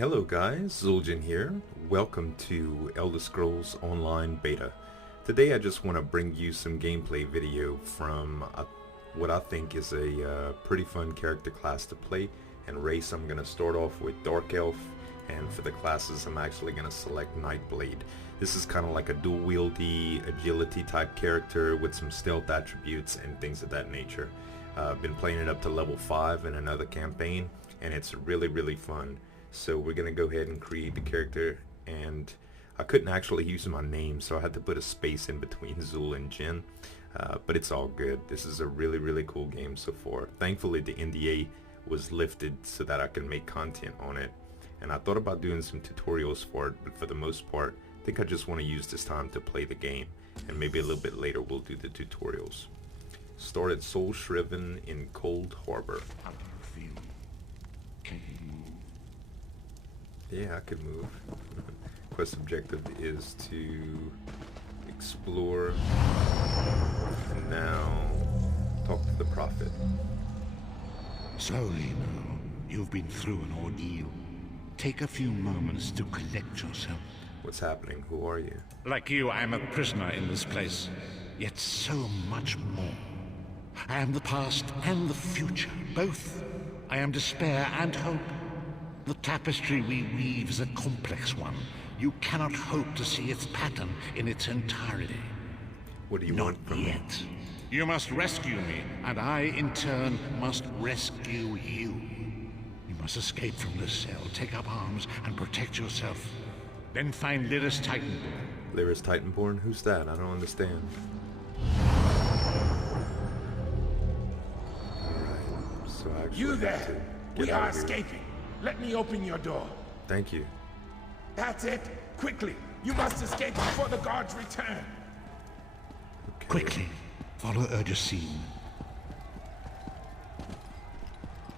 Hello guys, Zul'jin here. Welcome to Elder Scrolls Online Beta. Today I just want to bring you some gameplay video from what I think is a pretty fun character class to play. And race, I'm going to start off with Dark Elf, and for the classes I'm actually going to select Nightblade. This is kind of like a dual-wieldy agility type character with some stealth attributes and things of that nature. I've been playing it up to level 5 in another campaign, and it's really fun. So we're gonna go ahead and create the character, and I couldn't actually use my name, so I had to put a space in between Zul and Jin, but it's all good. This is a really cool game so far. Thankfully the NDA was lifted so that I can make content on it, and I thought about doing some tutorials for it, but for the most part I think I just want to use this time to play the game, and maybe a little bit later we'll do the tutorials. Start at Soul Shriven in Cold Harbor. How do you feel? Can you move? Yeah, I could move. Quest objective is to explore, and now talk to the prophet. Slowly now. You've been through an ordeal. Take a few moments to collect yourself. What's happening? Who are you? Like you, I am a prisoner in this place, yet so much more. I am the past and the future, both. I am despair and hope. The tapestry we weave is a complex one. You cannot hope to see its pattern in its entirety. What do you Not want from me? yet. You must rescue me, and I, in turn, must rescue you. You must escape from this cell, take up arms, and protect yourself. Then find Lyris Titanborn. Lyris Titanborn? Who's that? I don't understand. Alright, so I actually You have there! to We get out are of here. escaping. Let me open your door. Thank you. That's it. Quickly. You must escape before the guards return. Okay. Quickly, follow Urgesine.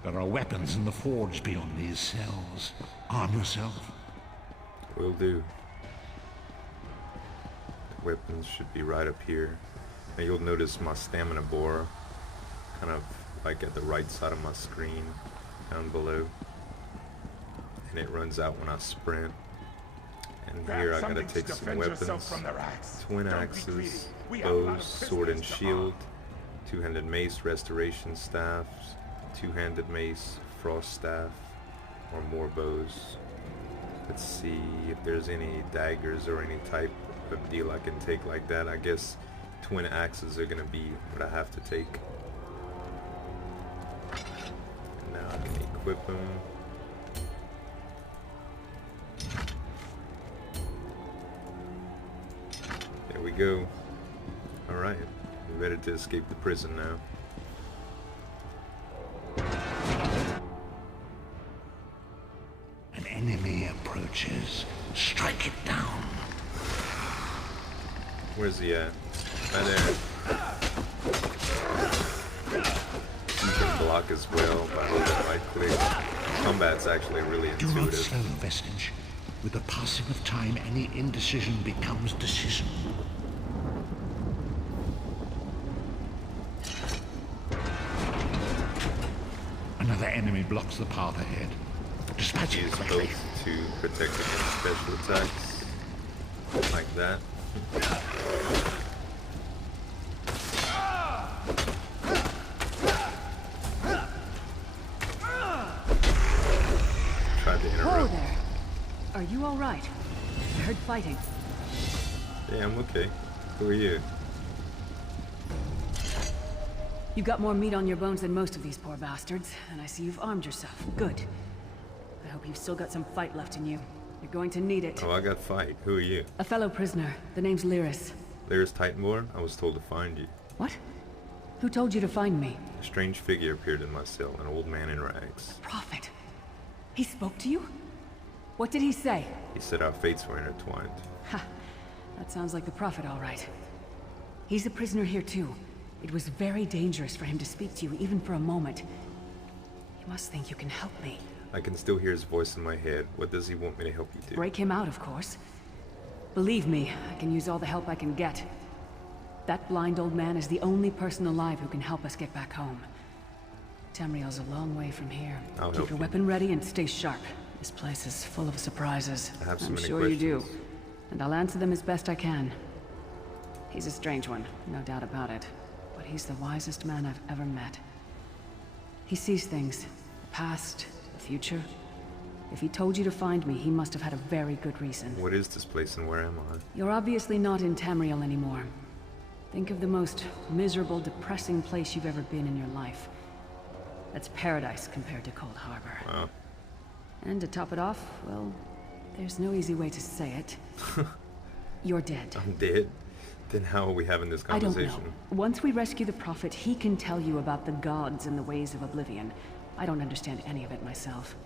There are weapons in the forge beyond these cells. Arm yourself. Will do. The weapons should be right up here. Now you'll notice my stamina bar kind of like at the right side of my screen, down below. And it runs out when I sprint. And Grab here I gotta something to take some defend yourself weapons. from the rats. Twin Don't be axes, greedy. We have a lot bows, of sword and prisoners to harm. shield, two-handed mace, restoration staffs, two-handed mace, frost staff, or more bows. Let's see if there's any daggers or any type of deal I can take like that. I guess twin axes are gonna be what I have to take. And now I can equip them. There we go. Alright, we're ready to escape the prison now. An enemy approaches. Strike it down. Where's he at? Right there. You can block as well by holding right click. Combat's actually really Do not intuitive. slow, Vestige. With the passing of time, any indecision becomes decision. Another enemy blocks the path ahead. Dispatch He it is quickly. both to protect against special attacks. Like that. Tried to Whoa interrupt. there! Are you all right? I heard fighting. Yeah, I'm okay. Who are you? You've got more meat on your bones than most of these poor bastards, and I see you've armed yourself. Good. I hope you've still got some fight left in you. You're going to need it. Oh, I got fight. Who are you? A fellow prisoner. The name's Lyris. Lyris Titanborn? I was told to find you. What? Who told you to find me? A strange figure appeared in my cell, an old man in rags. Prophet. He spoke to you? What did he say? He said our fates were intertwined. Ha. That sounds like the Prophet, all right. He's a prisoner here, too. It was very dangerous for him to speak to you, even for a moment. You must think you can help me. I can still hear his voice in my head. What does he want me to help you do? Break him out, of course. Believe me, I can use all the help I can get. That blind old man is the only person alive who can help us get back home. Tamriel's a long way from here. I'll Keep help your you. weapon ready and stay sharp. This place is full of surprises. I have so I'm many sure you do. questions. And I'll answer them as best I can. He's a strange one, no doubt about it. But he's the wisest man I've ever met. He sees things. The past, the future. If he told you to find me, he must have had a very good reason. What is this place and where am I? You're obviously not in Tamriel anymore. Think of the most miserable, depressing place you've ever been in your life. That's paradise compared to Cold Harbor. Wow. And to top it off, well, there's no easy way to say it. You're dead. I'm dead? Then how are we having this I don't conversation? know. Once we rescue the Prophet, he can tell you about the gods and the ways of oblivion. I don't understand any of it myself.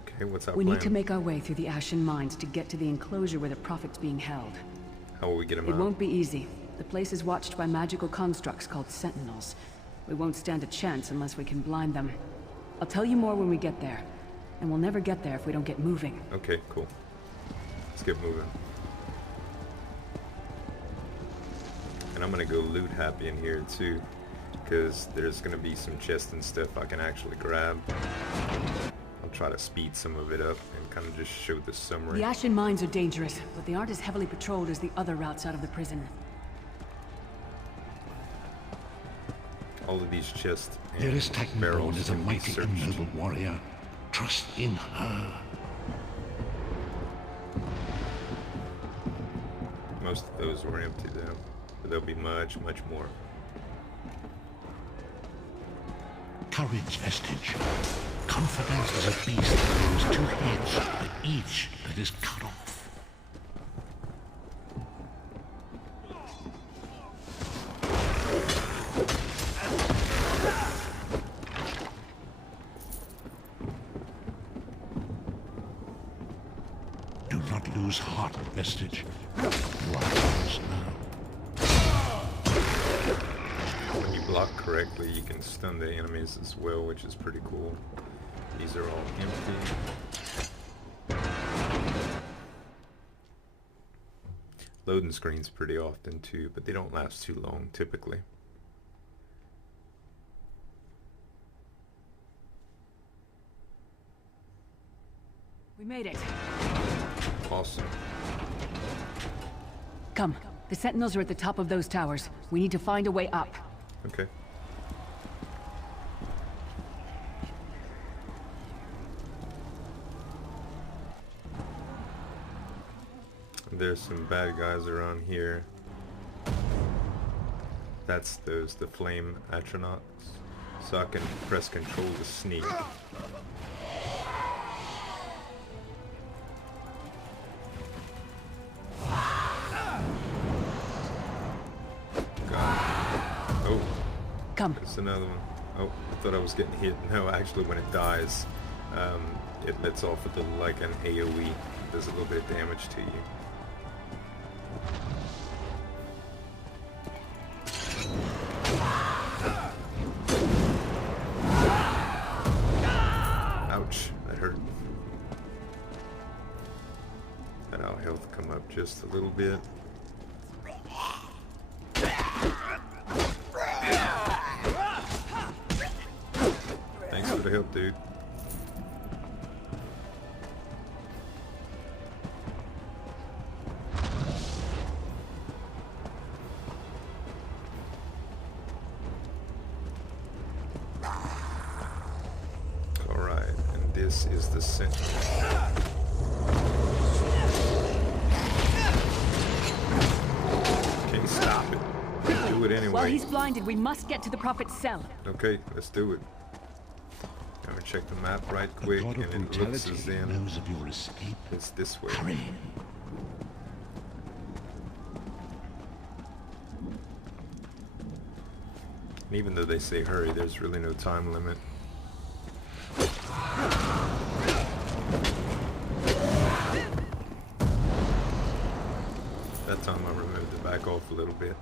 Okay, what's our We plan? need to make our way through the Ashen Mines to get to the enclosure where the Prophet's being held. How will we get him It out? won't be easy. The place is watched by magical constructs called Sentinels. We won't stand a chance unless we can blind them. I'll tell you more when we get there. And we'll never get there if we don't get moving. Okay, cool. Let's get moving. And I'm gonna go loot happy in here too, because there's gonna be some chests and stuff I can actually grab. I'll try to speed some of it up and kind of just show the summary. The Ashen Mines are dangerous, but they aren't as heavily patrolled as the other routes out of the prison. All of these chests There and is Tachinborn barrels is a can be mighty and searched. noble warrior. Trust in her. Most of those were empty though, but there'll be much, much more. Courage, Vestige. Confidence is a beast that owns two heads, but each that is cut off. Do not lose heart, Vestige. You are ours now. When you block correctly, you can stun the enemies as well, which is pretty cool. These are all empty. Loading screens pretty often too, but they don't last too long typically. We made it. Awesome. Come. The Sentinels are at the top of those towers. We need to find a way up. Okay. There's some bad guys around here. That's the flame astronauts. So I can press control to sneak. Oh, Come. it's another one. Oh, I thought I was getting hit. No, actually when it dies, it lets off with like an AoE. Does a little bit of damage to you. Ouch, that hurt. Let our health come up just a little bit. Thanks for the help, dude. Alright, and this is the center. Can't stop it. Do it anyway. While he's blinded, we must get to the Prophet's cell. Okay, let's do it. I'm gonna check the map right The quick, god and of it looks brutality as in knows of your escape. it's this way. Hurry. And even though they say hurry, there's really no time limit. That time I remembered to back off a little bit.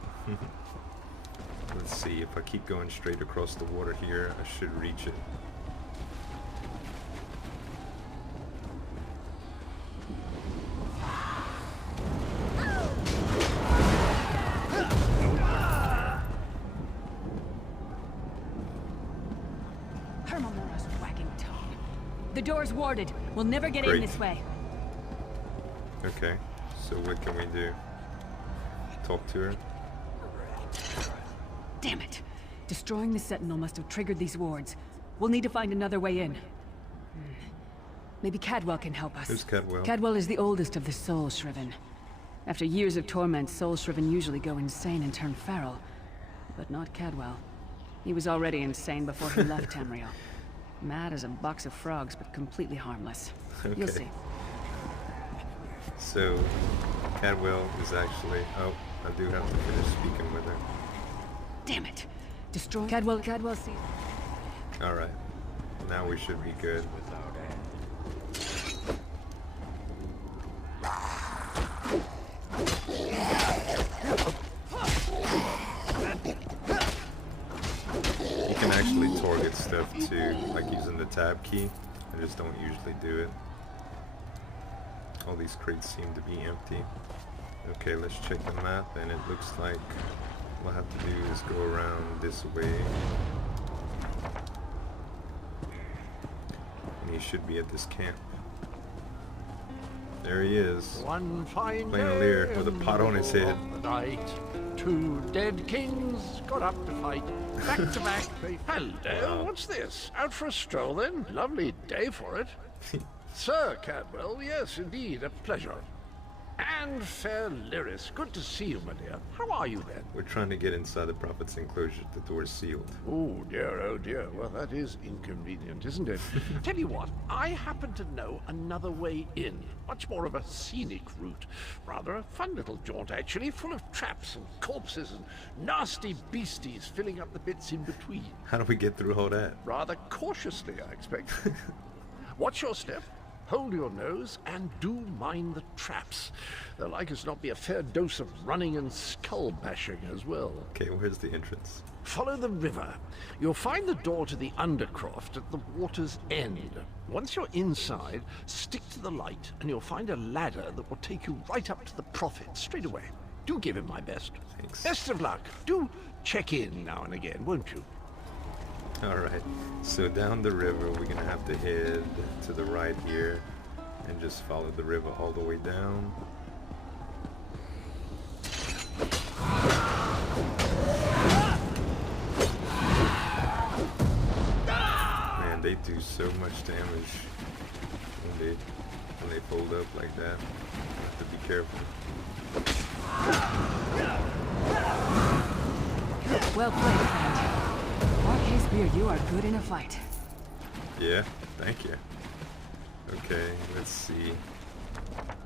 Let's see, if I keep going straight across the water here, I should reach it. Hermomora's wagging tongue. The door's warded. We'll never get in Great. this way. Okay, so what can we do? Talk to her? Damn it. Destroying the Sentinel must have triggered these wards. We'll need to find another way in. Maybe Cadwell can help us. Who's Cadwell? Cadwell is the oldest of the Soul Shriven. After years of torment, Soul Shriven usually go insane and turn feral. But not Cadwell. He was already insane before he left Tamriel. Mad as a box of frogs, but completely harmless. Okay. You'll see. So, Cadwell is actually... Oh, I do have to finish speaking with her. Damn it. Destroy... Cadwell sees... Alright. Now we should be good. You can actually target stuff too, like using the tab key. I just don't usually do it. All these crates seem to be empty. Okay, let's check the map, and it looks like what I have to do is go around this way. And he should be at this camp. There he is. One fine Playing a day lyre with a pot on his head. of the night, two dead kings got up to fight. Back to back, they Hello, what's this? Out for a stroll then? Lovely day for it. Sir Cadwell, yes, indeed, a pleasure. And fair Lyris, good to see you, my dear. How are you then? We're trying to get inside the Prophet's enclosure. The door's sealed. Oh dear, well that is inconvenient, isn't it? Tell you what, I happen to know another way in. Much more of a scenic route. Rather a fun little jaunt, actually, full of traps and corpses and nasty beasties filling up the bits in between. How do we get through all that? Rather cautiously, I expect. Watch your step. Hold your nose, and do mind the traps. There'll like as not be a fair dose of running and skull bashing as well. Okay, where's the entrance? Follow the river. You'll find the door to the Undercroft at the water's end. Once you're inside, stick to the light, and you'll find a ladder that will take you right up to the Prophet straight away. Do give him my best. Thanks. Best of luck. Do check in now and again, won't you? Alright, so down the river we're gonna have to head to the right here and just follow the river all the way down. Man, they do so much damage when they fold up like that. You have to be careful. Well played, friend. Marquez Beer, you are good in a fight. Yeah, thank you. Okay, let's see.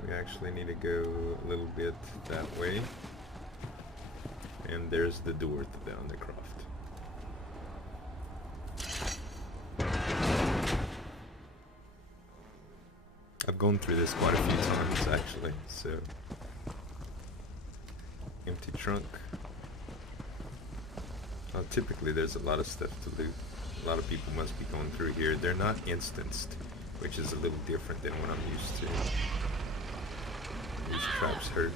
We actually need to go a little bit that way. And there's the door to the Undercroft. I've gone through this quite a few times actually, so... Empty trunk. Typically there's a lot of stuff to loot. A lot of people must be going through here. They're not instanced, which is a little different than what I'm used to. These traps hurt.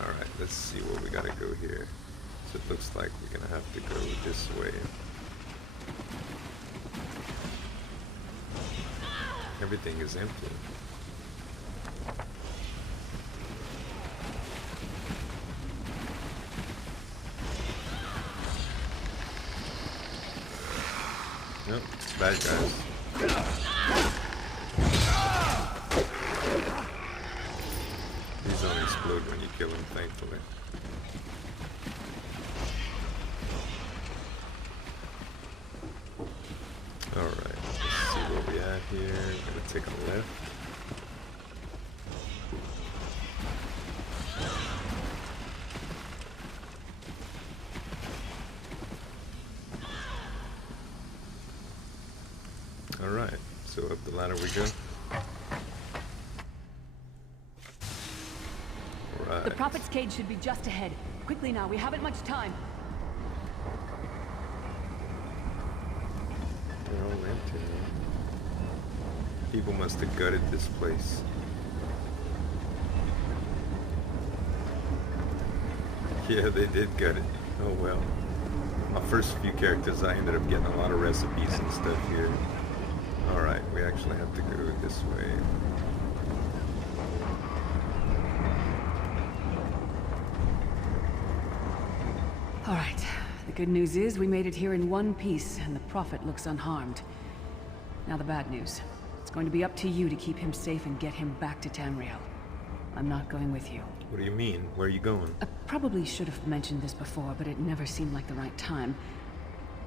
Alright, let's see where we gotta go here. So it looks like we're gonna have to go this way. Everything is empty. Nope, bad guys. These don't explode when you kill them, thankfully. Alright, let's see where we at here. Gonna take a left. Alright, so up the ladder we go. Alright. The Prophet's cage should be just ahead. Quickly now, we haven't much time. They're all empty. People must have gutted this place. Yeah, they did gut it. Oh well. my first few characters, I ended up getting a lot of recipes and stuff here. Alright, we actually have to go this way. Alright, the good news is we made it here in one piece, and the Prophet looks unharmed. Now the bad news. It's going to be up to you to keep him safe and get him back to Tamriel. I'm not going with you. What do you mean? Where are you going? I probably should have mentioned this before, but it never seemed like the right time.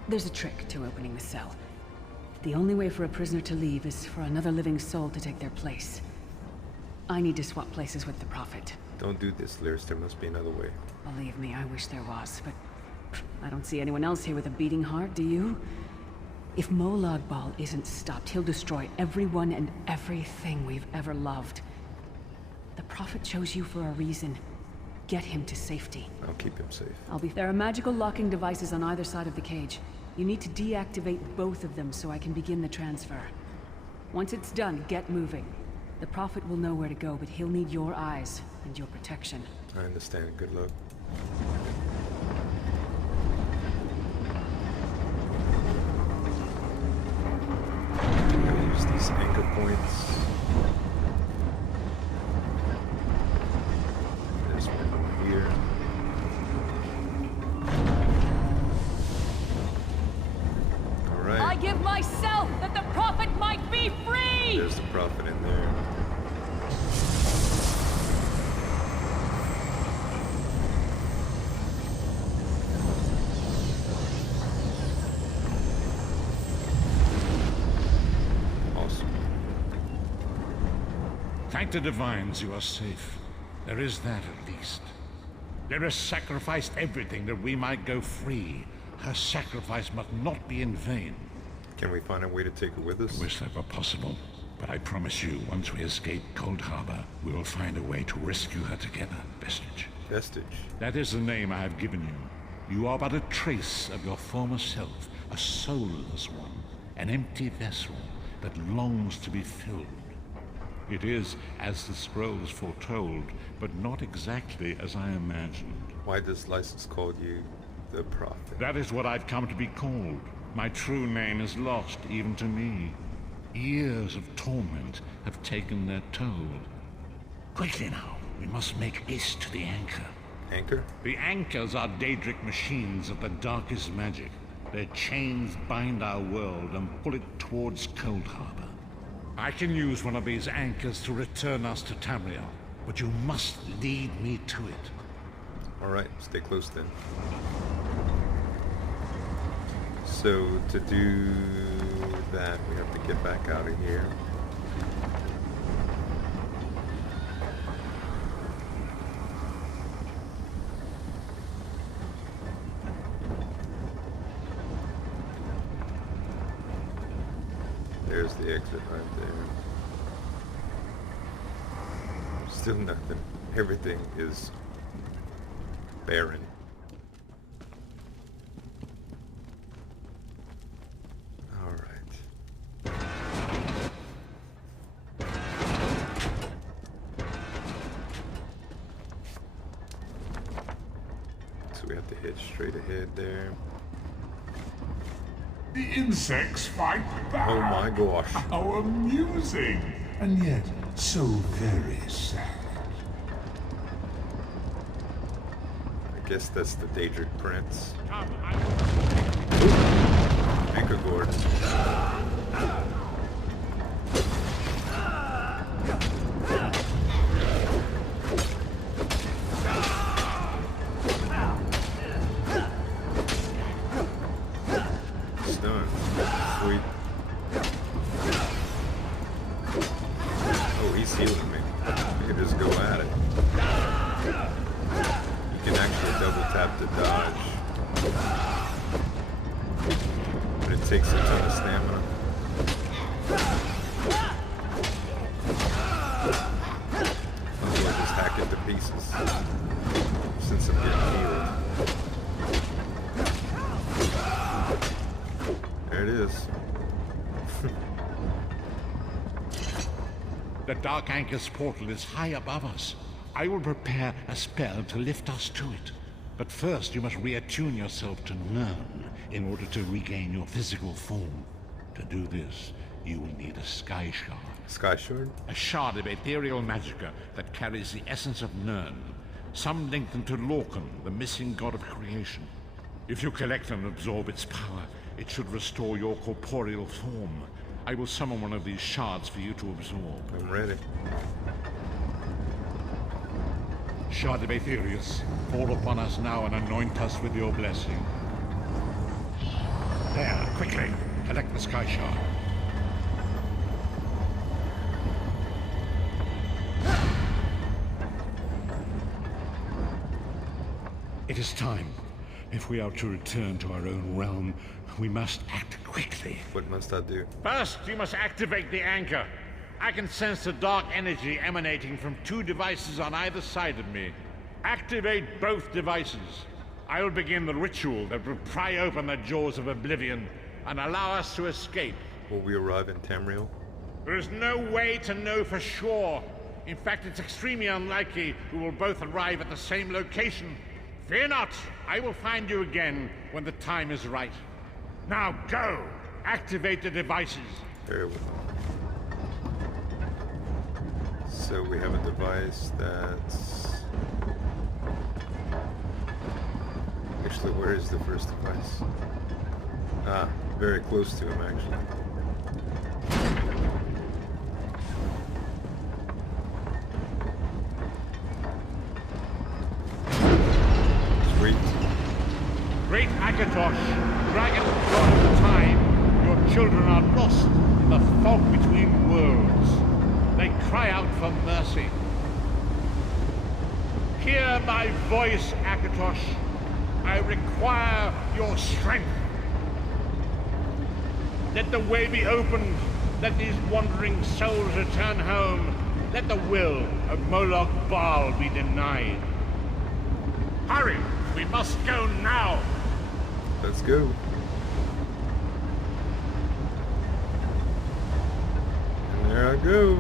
There's a trick to opening the cell. The only way for a prisoner to leave is for another living soul to take their place. I need to swap places with the Prophet. Don't do this, Lyris. There must be another way. Believe me, I wish there was, but I don't see anyone else here with a beating heart, do you? If Molag Bal isn't stopped, he'll destroy everyone and everything we've ever loved. The Prophet chose you for a reason. Get him to safety. I'll keep him safe. There are magical locking devices on either side of the cage. You need to deactivate both of them so I can begin the transfer. Once it's done, get moving. The Prophet will know where to go, but he'll need your eyes and your protection. I understand. Good luck. I'm gonna use these anchor points. There's one over here. Alright. I give myself that the Prophet might be free! There's the Prophet in there. Thank the divines you are safe. There is that at least. Lyris sacrificed everything that we might go free. Her sacrifice must not be in vain. Can we find a way to take her with us? I wish that were possible, but I promise you, once we escape Cold Harbor, we will find a way to rescue her together, Vestige. Vestige? That is the name I have given you. You are but a trace of your former self, a soulless one, an empty vessel that longs to be filled. It is as the scrolls foretold, but not exactly as I imagined. Why does Lysis call you the Prophet? That is what I've come to be called. My true name is lost even to me. Years of torment have taken their toll. Quickly now, we must make haste to the anchor. Anchor? The anchors are Daedric machines of the darkest magic. Their chains bind our world and pull it towards Cold Harbor. I can use one of these anchors to return us to Tamriel, but you must lead me to it. Alright, stay close then. So, to do that, we have to get back out of here. There's the exit right there. Still nothing. Everything is barren. Alright. So we have to head straight ahead there. The insects fight back. Oh my gosh. How amusing, and yet so very sad. I guess that's the Daedric Prince. Anchor Gord. Sweet. Oh, he's healing me. We can just go at it. You can actually double tap to dodge. But it takes a ton of stamina. I'll just hack it to pieces. Since I'm getting healed. There it is. The Dark Anchor's portal is high above us. I will prepare a spell to lift us to it. But first you must reattune yourself to Nirn. in order to regain your physical form. To do this, you will need a sky shard. Sky shard? A shard of ethereal magicka that carries the essence of Nirn. Some linked them to Lorcan, the missing god of creation. If you collect and absorb its power, it should restore your corporeal form. I will summon one of these shards for you to absorb. I'm ready. Shard of Aetherius, fall upon us now and anoint us with your blessing. There, quickly, collect the sky shard. It is time. If we are to return to our own realm, we must act quickly. What must I do? First, you must activate the anchor. I can sense the dark energy emanating from 2 devices on either side of me. Activate both devices. I will begin the ritual that will pry open the jaws of oblivion and allow us to escape. Will we arrive in Tamriel? There is no way to know for sure. In fact, it's extremely unlikely we will both arrive at the same location. Fear not, I will find you again when the time is right. Now go! Activate the devices. Very well. So we have a device that's... Actually, where is the first device? Ah, very close to him, actually. Great Akatosh, dragon god of time, your children are lost in the fog between worlds. They cry out for mercy. Hear my voice, Akatosh. I require your strength. Let the way be opened. Let these wandering souls return home. Let the will of Moloch Baal be denied. Hurry! We must go now! Let's go. And there I go.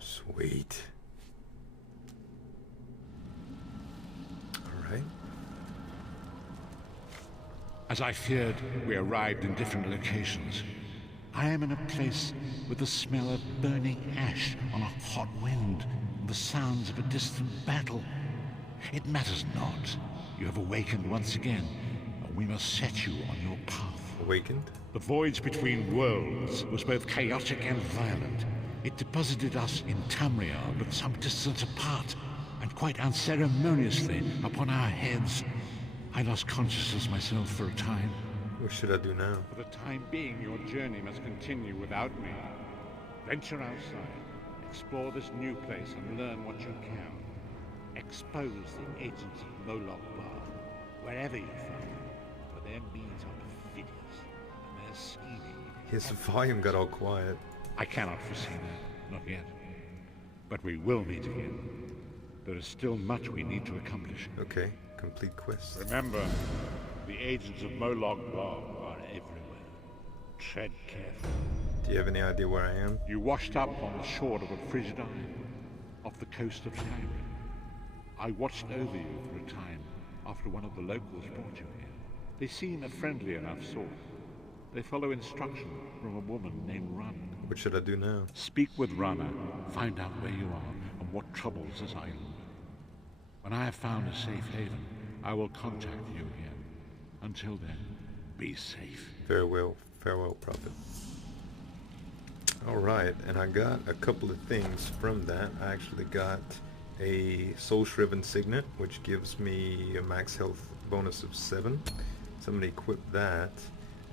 Sweet. All right. As I feared, we arrived in different locations. I am in a place with the smell of burning ash on a hot wind, and the sounds of a distant battle. It matters not. You have awakened once again, and we must set you on your path. Awakened? The voyage between worlds was both chaotic and violent. It deposited us in Tamriel, but some distance apart, and quite unceremoniously upon our heads. I lost consciousness myself for a time. What should I do now? For the time being, your journey must continue without me. Venture outside, explore this new place, and learn what you can. Expose the agents of Moloch Baal, wherever you find them, for their means are perfidious, and their scheming... His volume got all quiet. I cannot foresee that, not yet. But we will meet again. There is still much we need to accomplish. Okay, complete quest. Remember, the agents of Moloch Baal are everywhere. Tread carefully. Do you have any idea where I am? You washed up on the shore of a frigid island, off the coast of Tyre. I watched over you for a time after one of the locals brought you here. They seem a friendly enough sort. They follow instruction from a woman named Rana. What should I do now? Speak with Rana, find out where you are and what troubles this island. When I have found a safe haven, I will contact you again. Until then, be safe. Farewell, farewell, Prophet. Alright, and I got a couple of things from that. I actually got a Soul Shriven Signet, which gives me a max health bonus of 7. So I'm going to equip that,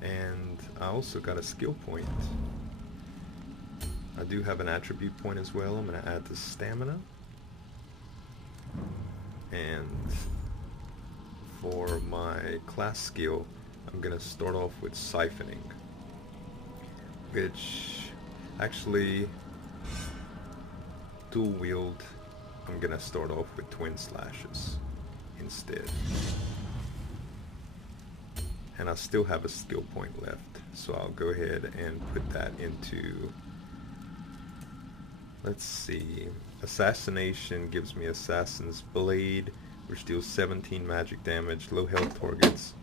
and I also got a skill point. I do have an attribute point as well. I'm going to add the stamina. And for my class skill, I'm going to start off with Siphoning, which actually dual wield. I'm gonna start off with Twin Slashes instead. And I still have a skill point left, so I'll go ahead and put that into, let's see, Assassination gives me Assassin's Blade, which deals 17 magic damage. Low health targets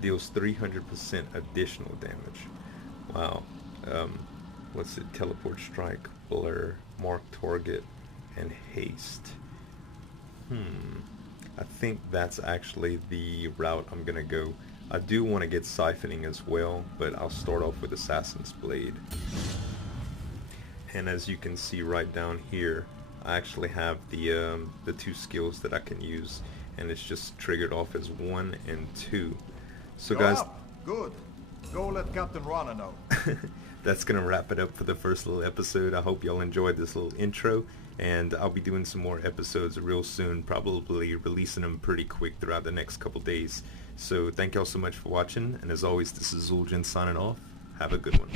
deals 300% additional damage. Wow. What's it? Teleport, strike, blur, mark target, and haste. I think that's actually the route I'm gonna go. I do want to get siphoning as well, but I'll start off with Assassin's Blade. And as you can see right down here, I actually have the two skills that I can use, and it's just triggered off as 1 and 2. So You're guys, up. Good. Go let Captain Rana know. that's gonna wrap it up for the first little episode. I hope y'all enjoyed this little intro, and I'll be doing some more episodes real soon, probably releasing them pretty quick throughout the next couple days. So thank y'all so much for watching, and as always, this is Zul'jin signing off. Have a good one.